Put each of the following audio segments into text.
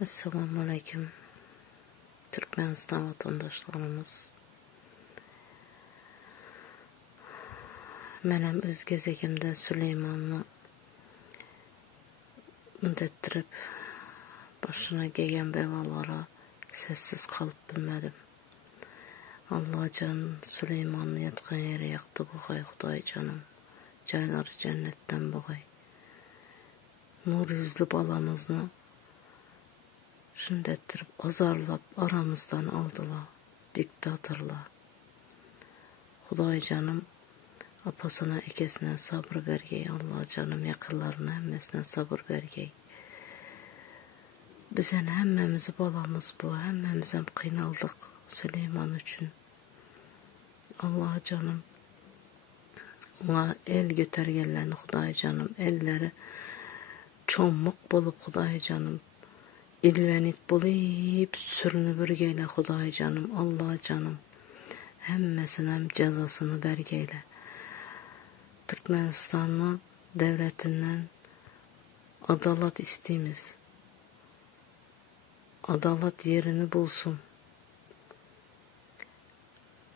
Esselamu Aleyküm Türkmenistan vatandaşlarımız. Mənim öz gezegimdə Süleymanı müddətdirib başına gələn bəlalara səssiz qalıb bilmədim. Allah can Süleymanı yatqan yerə yaxdı boğay, Xuday canım. Cayları cənnətdən boğay. Nur yüzlü balamızı şündətdirib azarlab aramızdan aldılar, diktatorlar. Xuday canım, apasına, ikesine sabır vergey. Allah canım, yakınlarına hemmesine sabır vergey. Bizden hemmemizi balamız bu, hemmemizden kıynaldık Süleyman üçün. Allah canım, ona el götərgənlərini Xuday canım, elleri çommuq bolup Xuday canım, ilvenit bulayıp sürünü bürgeyle Xuday canım, Allah canım, hemmesinin cezasını bergeyle. Türkmenistanlı devletinden adalet isteyimiz. Adalet yerini bulsun.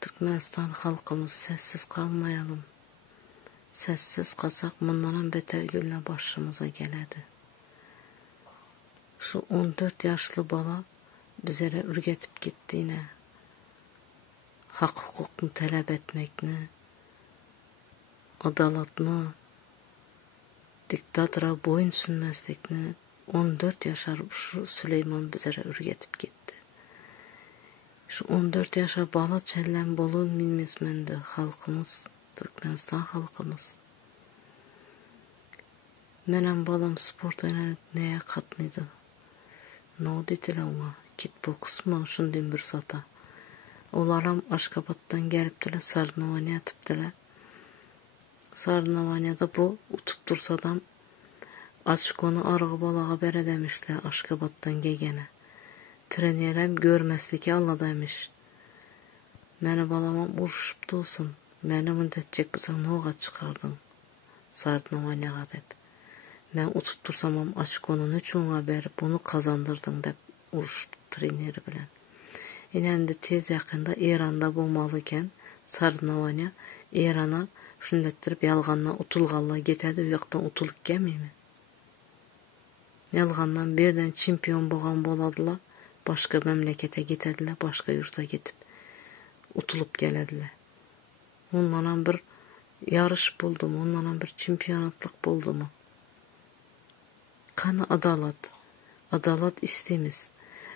Türkmenistan halkımız sessiz kalmayalım. Sessiz kalsak bundan beter gülle başımıza geledi. Şu 14 yaşlı bala bizlere ürgetip gittiğine, hak hukukunu talep etmekini, adaletini, diktatora boyun sünmezlikini 14 yaşar şu Süleyman bizlere ürgetip gitti. Şu 14 yaşar bala çellen bolun bilmezmendi halkımız, Türkmenistan halkımız. Menem balam sport oynayıp neye katnıydı? Ne dediler ona? Kickboks mu? Şundan bir sata. Olaram Aşkabat'tan gelipdiler, Sarnavanya atıpdiler. Sarnavanya'da bu utup dursadan açık onu arığı balağa bere demişler Aşkabat'tan gegene. Trenerem görmesliki Allah demiş. Mene balamam uruşup dursun. Mene müddetcek bısan noğa çıkardın Sarnavanya'ya dep. Ben utup dursamam açık onun üçün haberi bunu kazandırdın dep uruşup treneri bilen. İnendi tez yakında İran'da bulmalıken Sarnavanya İran'a şündettirip yalğandan utulğanlığa getedi, uyaqdan utulup gelmiyor mi? Yalğandan birden çempiyon boğan boladılar, başka memlekete gitediler, başka yurta gidip utulup gelediler. Ondan bir yarış buldu mu, ondan bir çempiyonatlık buldu mu? Kanı adalet, adalet isteyimiz.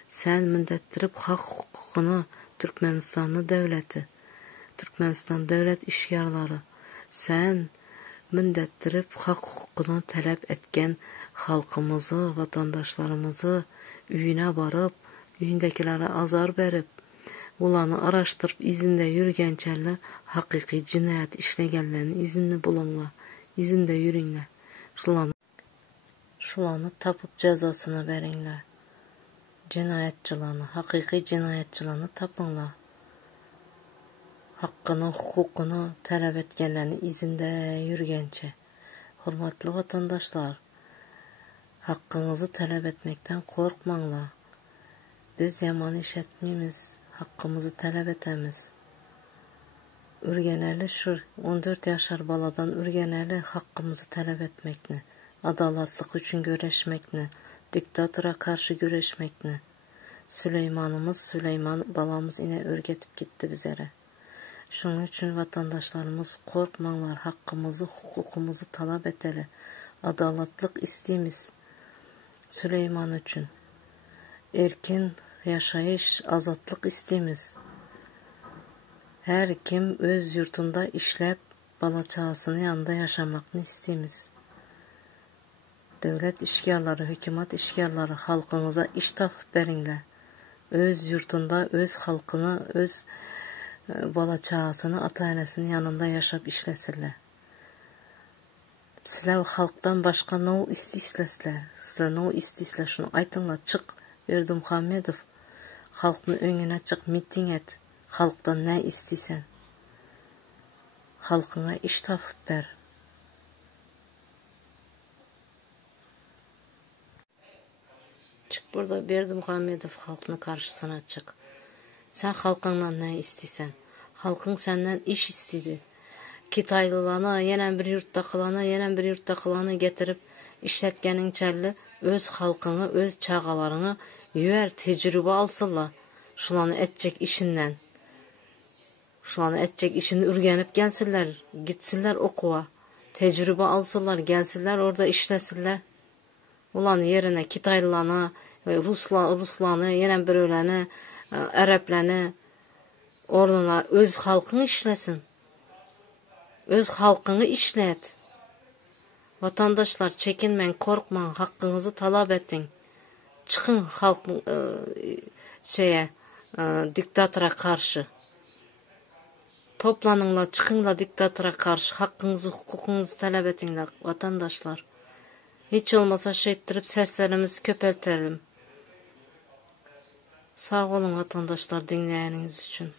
Sen müddettirip hak hukukunu Türkmenistanlı devleti, Türkmenistan devlet işyarları, sen müddettirip hak hukukunu talep etken halkımızı, vatandaşlarımızı üyüne barıp, üyündekilere azar verip, ulanı araştırıp izinde yürügençerler hakiki cinayet işlegenlerini izinli bulunla, izinde yürüyünler. Şulanı tapıp cezasını verinler. Cinayetçilerini, hakiki cinayetçilerini tapınlar. Hakkını, hukukunu talep etkenlerini izinde yürügençe. Hürmetli vatandaşlar, hakkınızı talep etmekten korkmanla. Biz yaman iş etmeyimiz, hakkımızı talep etemiz. Ürgeneli şu 14 yaşar baladan ürgeneli hakkımızı talep etmekni, adaletlik üçün göreşmekni, diktatora karşı göreşmekni. Süleyman balamız yine örgetip gitti bizlere. Şunun için vatandaşlarımız korkmanlar, hakkımızı, hukukumuzu talep eteli. Adaletlik isteyimiz. Süleyman için. Erkin yaşayış, azatlık isteyimiz. Her kim öz yurtunda işlep, balaçağısının yanında yaşamakını isteyimiz. Devlet işgərləri, hükümet işgərləri halkınıza iş tapıp verinlər. Öz yurtunda, öz halkını, öz balaçağısını, ata-anasının yanında yaşap işləsirlər. Sizler halktan başka ne istəsizlər? Sizler ne istəsizlər? Şunu aytınlar, çık Berdimuhamedov, halkın önüne çık, miting et. Halktan ne istəysən? Halkına iş tapıp ver. Çık Burada Berdimuhamedov halkını karşısına çık. Sen halkından ne istiyorsan? Halkın senden iş istedi. Kitaylılarına, yenen bir yurtta kılana, yenen bir yurtta kılanı getirip işletkenin çelli öz halkını, öz çağalarını yüer tecrübe alsınlar. Şulanı etcek işinden. Şulanı etcek işini ürgenip gelsinler, gitsinler okuva. Tecrübe alsınlar, gelsinler orada işlesinler. Ulan yerine Kitaylılarına, Ruslarını, yenen bir öleni, Ərəblərini orada öz halkını işlesin. Öz halkını işlet. Vatandaşlar çekinmeyin, korkmayın, hakkınızı talep edin. Çıkın halkın diktatora karşı. Toplanınla, çıkınla diktatora karşı. Hakkınızı, hukukunuzu talep edinler vatandaşlar. Hiç olmasa ettirip seslerimizi köpeltelim. Sağ olun vatandaşlar dinleyeniniz için.